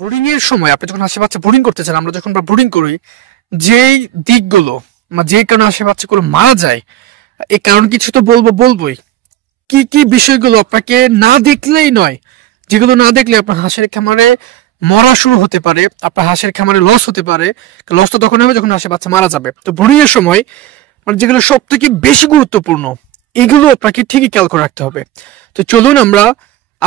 Brooding এর সময় আপনি যখন হাঁসের বাচ্চা ব্রুডিং করতে চান, আমরা যখন ব্রুডিং করি, যেই দিকগুলো যে কারণে হাঁসের বাচ্চাগুলো মারা যায়, এই কারণ কিছু তো বলবোই। কি কি বিষয়গুলো আপনাকে না দেখলেই নয়, যেগুলো না দেখলে আপনার হাঁসের খামারে মরা শুরু হতে পারে, আপনার হাঁসের খামারে লস হতে পারে। লস তো তখন হবে যখন হাঁসের বাচ্চা মারা যাবে। তো ব্রুডিং এর সময় মানে যেগুলো সব থেকে বেশি গুরুত্বপূর্ণ, এগুলো আপনাকে ঠিকই খেয়াল করে রাখতে হবে। তো চলুন আমরা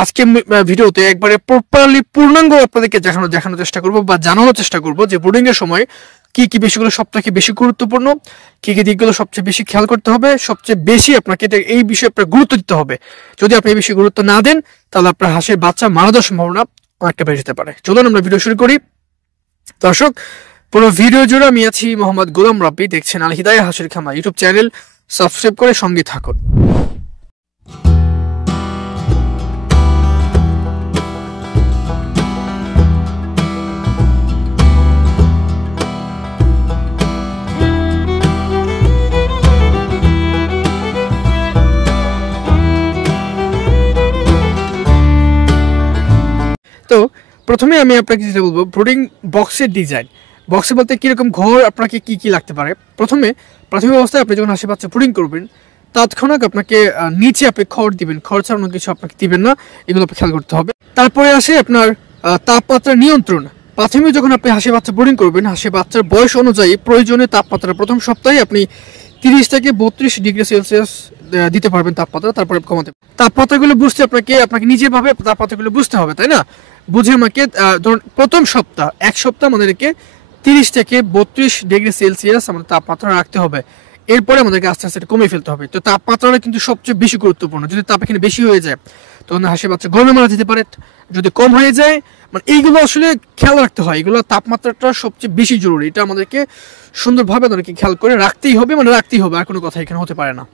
আজকে ভিডিওতে একবারে প্রপারলি পূর্ণাঙ্গ আপনাদেরকে দেখানোর চেষ্টা করব বা জানানোর চেষ্টা করব যে ব্রুডিং এর সময় কি কি বিষয়গুলো সব থেকে বেশি গুরুত্বপূর্ণ, কি কি দিকগুলো সবচেয়ে বেশি খেয়াল করতে হবে, সবচেয়ে বেশি আপনাকে এই বিষয়ে আপনার গুরুত্ব দিতে হবে। যদি আপনি এই বিষয়ে গুরুত্ব না দেন, তাহলে আপনার হাঁসের বাচ্চা মারা যাওয়ার সম্ভাবনা অনেকটা বেড়ে যেতে পারে। চলুন আমরা ভিডিও শুরু করি। দর্শক, পুরো ভিডিও জুড়ে আমি আছি মোহাম্মদ গোলাম রাব্বি, দেখছেন আল হিদায়া হাঁসের খামার ইউটিউব চ্যানেল। সাবস্ক্রাইব করে সঙ্গে থাকুন। তো প্রথমে আমি আপনাকে যেটা বলবো, ব্রুডিং বক্সের ডিজাইন। বক্সে বলতে কিরকম ঘর আপনাকে কি কি লাগতে পারে। প্রথমে প্রাথমিক অবস্থায় আপনি যখন হাঁসের বাচ্চা ব্রুডিং করবেন, তৎক্ষণাৎ আপনাকে নিচে আপনি খড় দিবেন, খড় ছাড়া অন্য কিছু আপনাকে দিবেন না, এগুলো আপনি খেয়াল করতে হবে। তারপরে আসে আপনার তাপমাত্রা নিয়ন্ত্রণ। প্রাথমিক যখন আপনি হাঁসের বাচ্চা ব্রুডিং করবেন, হাঁসের বাচ্চার বয়স অনুযায়ী প্রয়োজনীয় তাপমাত্রা প্রথম সপ্তাহে আপনি 30 থেকে 32 ডিগ্রি সেলসিয়াস দিতে পারবেন তাপমাত্রা। তারপরে কমাতে তাপমাত্রাগুলো বুঝতে আপনাকে নিজেভাবে তাপমাত্রাগুলো বুঝতে হবে, তাই না? বুঝে আমাকে ধরুন প্রথম সপ্তাহ, এক সপ্তাহ আমাদেরকে 30 থেকে 32 ডিগ্রি সেলসিয়াস আমাদের তাপমাত্রা রাখতে হবে। এরপরে আমাদেরকে আস্তে আস্তে কমিয়ে ফেলতে হবে। তো তাপমাত্রাটা কিন্তু সবচেয়ে বেশি গুরুত্বপূর্ণ। যদি তাপ এখানে বেশি হয়ে যায়, তখন হাঁসের বাচ্চা গরমে মারা যেতে পারে। যদি কম হয়ে যায়, মানে এইগুলো আসলে খেয়াল রাখতে হয়। এগুলো তাপমাত্রাটা সবচেয়ে বেশি জরুরি। এটা আমাদেরকে সুন্দরভাবে আমাদেরকে খেয়াল করে রাখতেই হবে, রাখতেই হবে, আর কোনো কথা এখানে হতে পারে না।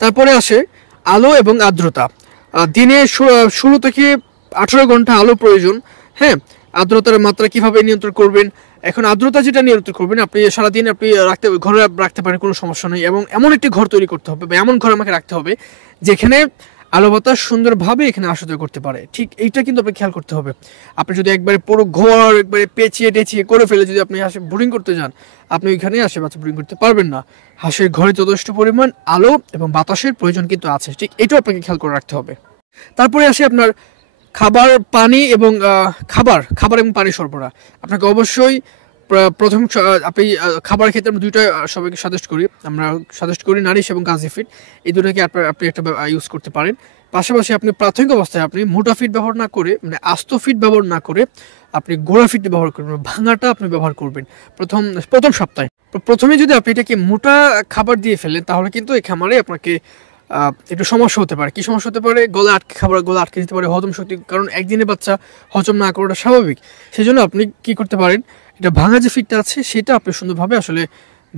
তারপরে আসে আলো এবং আর্দ্রতা। দিনে শুরু থেকে 18 ঘন্টা আলো প্রয়োজন। হ্যাঁ, আর্দ্রতার মাত্রা কিভাবে নিয়ন্ত্রণ করবেন? এখন আর্দ্রতা যেটা নিয়ন্ত্রণ করবেন, আপনি সারাদিন আপনি ঘরে রাখতে পারেন, কোনো সমস্যা নেই। এবং এমন একটি ঘর তৈরি করতে হবে বা এমন ঘর আমাকে রাখতে হবে যেখানে আলো বাতাস সুন্দরভাবে এখানে আসা যাওয়া করতে পারে। ঠিক এইটা কিন্তু আপনাকে খেয়াল করতে হবে। আপনি যদি একবারে পুরো ঘর একবারে পেঁচিয়ে টেচিয়ে করে ফেলে যদি আপনি হাঁসে ব্রুডিং করতে যান, আপনি ওইখানে আশেপাশে ব্রুডিং করতে পারবেন না। হাঁসের ঘরে যথেষ্ট পরিমাণ আলো এবং বাতাসের প্রয়োজন কিন্তু আছে, ঠিক এটাও আপনাকে খেয়াল করে রাখতে হবে। তারপরে আসে আপনার খাবার, পানি এবং খাবার এবং পানি সরবরাহ। আপনাকে অবশ্যই প্রথম আপনি খাবার ক্ষেত্রে আমরা দুইটা সবাইকে সাজেস্ট করি নারিশ এবং গাজি ফিড। এই দুটোকে আপনি একটা ইউজ করতে পারেন। পাশাপাশি আপনি প্রাথমিক অবস্থায় আপনি মোটা ফিড ব্যবহার না করে, মানে আস্ত ফিড ব্যবহার না করে আপনি গোড়া ফিড ব্যবহার করবেন, ভাঙাটা আপনি ব্যবহার করবেন প্রথম সপ্তাহে। প্রথমে যদি আপনি এটাকে মোটা খাবার দিয়ে ফেলেন, তাহলে কিন্তু এই খামারে আপনাকে একটু সমস্যা হতে পারে। কি সমস্যা হতে পারে? গলা আটকে যেতে পারে, হজম শক্তি, কারণ একদিনে বাচ্চা হজম না করাটা স্বাভাবিক। সেই জন্য আপনি কি করতে পারেন, এটা ভাঙা যে ফিডটা আছে সেটা আপনি সুন্দরভাবে আসলে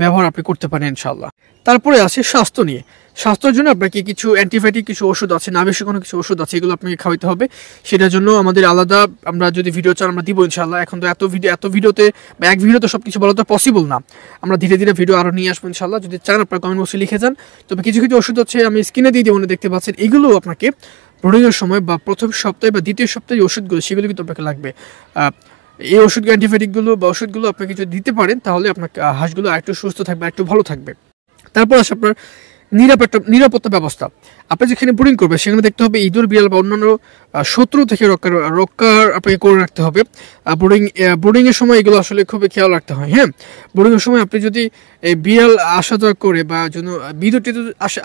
ব্যবহার আপনি করতে পারেন ইনশাল্লাহ। তারপরে আসে স্বাস্থ্য নিয়ে। স্বাস্থ্যের জন্য আপনাকে কিছু অ্যান্টিবায়োটিক কিছু ওষুধ আছে, না বেশি কোনো কিছু ওষুধ আছে, এগুলো আপনাকে খাওয়াতে হবে। সেটার জন্য আমাদের আলাদা, আমরা যদি ভিডিও চান আমরা দিব ইনশাল্লাহ। এখন তো এত ভিডিওতে বা এক ভিডিওতে সব কিছু বলা তো পসিবল না। আমরা ধীরে ধীরে ভিডিও আরও নিয়ে আসবো ইনশাল্লাহ। যদি চান আপনারা কমেন্ট বক্সে লিখে যান। তবে কিছু কিছু ওষুধ হচ্ছে আমি স্ক্রিনে দিয়ে মনে দেখতে পাচ্ছেন, এগুলো আপনাকে ব্রুডিংয়ের সময় বা প্রথম সপ্তাহে বা দ্বিতীয় সপ্তাহে ওষুধগুলো সেগুলো কিন্তু আপনাকে লাগবে। এই ওষুধ অ্যান্টিবায়োটিকগুলো বা ওষুধগুলো আপনাকে যদি দিতে পারেন, তাহলে আপনার হাঁসগুলো আরেকটু সুস্থ থাকবে, একটু ভালো থাকবে। তারপর আসে আপনার নিরাপত্তা ব্যবস্থা। আপনি যেখানে ব্রুডিং করবেন সেখানে দেখতে হবে ইঁদুর, বিড়াল বা অন্যান্য শত্রু থেকে রক্ষার আপনাকে করে রাখতে হবে। ব্রুডিংয়ের সময় এগুলো আসলে খুবই খেয়াল রাখতে হয়। হ্যাঁ, ব্রুডিংয়ের সময় আপনি যদি বিড়াল আসা যাওয়া করে বা বিদ্যুৎ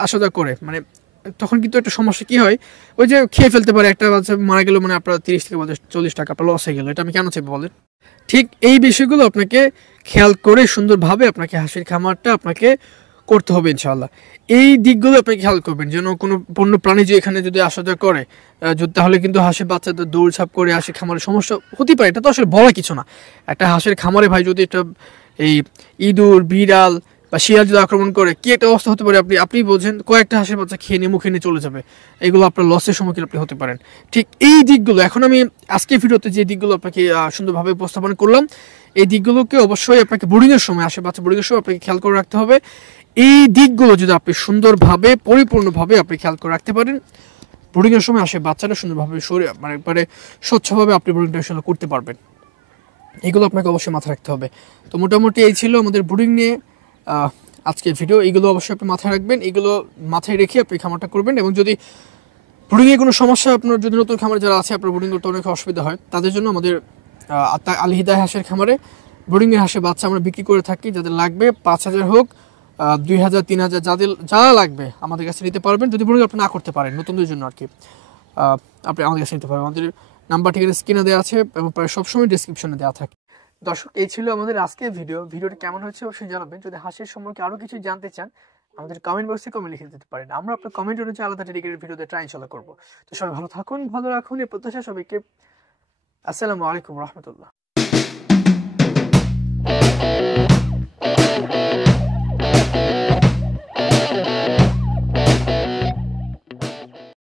আসা যাওয়া করে, মানে তখন কিন্তু একটা সমস্যা কি হয়, ওই যে খেয়ে ফেলতে পারে, একটা বাচ্চা মারা গেল, মানে আপনার 30 থেকে 40 টাকা আপনার লস হয়ে গেল। এটা আমি কেন চাইবো বলেন? ঠিক এই বিষয়গুলো আপনাকে খেয়াল করে সুন্দরভাবে আপনাকে হাঁসের খামারটা আপনাকে করতে হবে ইনশাআল্লাহ। এই দিকগুলো আপনি খেয়াল করবেন, যেন কোনো বন্য প্রাণী যে এখানে যদি আসা যাওয়া করে, তাহলে কিন্তু হাঁসের বাচ্চাদের দৌড়ঝাঁপ করে হাঁসের খামারে সমস্যা হতে পারে। এটা তো আসলে বলা কিছু না। একটা হাঁসের খামারে ভাই যদি এটা এই ইঁদুর, বিড়াল বা শিয়াল যদি আক্রমণ করে, কি একটা অবস্থা হতে পারে আপনি বোঝেন। কয়েকটা হাঁসের বাচ্চা খেয়ে নিয়ে মুখে নিয়ে চলে যাবে। এগুলো আপনার লসের সম্মুখীন আপনি হতে পারেন। ঠিক এই দিকগুলো এখন আমি আজকে ভিডিওতে যে দিকগুলো আপনাকে সুন্দরভাবে উপস্থাপন করলাম, এই দিকগুলোকে অবশ্যই আপনাকে ব্রুডিংয়ের সময়, হাঁসের বাচ্চা ব্রুডিংয়ের সময় আপনাকে খেয়াল করে রাখতে হবে। এই দিকগুলো যদি আপনি সুন্দরভাবে পরিপূর্ণভাবে আপনি খেয়াল করে রাখতে পারেন, ব্রুডিংয়ের সময় হাঁসের বাচ্চাটা সুন্দরভাবে একবারে স্বচ্ছভাবে আপনি ব্রুডিংটা করতে পারবেন। এগুলো আপনাকে অবশ্যই মাথায় রাখতে হবে। তো মোটামুটি এই ছিল আমাদের ব্রুডিং নিয়ে আজকের ভিডিও। এগুলো অবশ্যই আপনি মাথায় রাখবেন, এগুলো মাথায় রেখে আপনি খামারটা করবেন। এবং যদি ব্রুডিংয়ে কোনো সমস্যা, আপনার যদি নতুন খামারে যারা আছে আপনার ব্রুডিং করতে অনেক অসুবিধা হয়, তাদের জন্য আমাদের আল হিদায়া হাঁসের খামারে ব্রুডিংয়ের হাঁসের বাচ্চা আমরা বিক্রি করে থাকি। যাদের লাগবে 5,000 হোক 2,000 3,000 যাদের যা লাগবে আমাদের কাছে নিতে পারবেন, যদি ব্রুডিং আপনি না করতে পারেন নতুনদের জন্য আর কি। আপনি আমাদের কাছে নিতে পারবেন। আমাদের নাম্বার ঠিকানা স্ক্রিনে দেওয়া আছে এবং প্রায় সবসময় ডিসক্রিপশনে দেওয়া থাকে। দর্শক, এই ছিল আমাদের আজকের ভিডিওটি কেমন হয়েছে অবশ্যই জানাবেন। যদি হাঁসের সম্পর্কে আরো কিছু জানতে চান আমাদের কমেন্ট বক্সে কমেন্ট লিখে দিতে পারেন, আমরা আপনার কমেন্ট অনুযায়ী আলাদা ডেডিকেটেড ভিডিও ট্রাই ইনশাল্লাহ করবো। তো সবাই ভালো থাকুন, ভালো রাখুন, এই প্রত্যাশা সবাইকে। আসসালামু আলাইকুম রহমতুল্লাহ।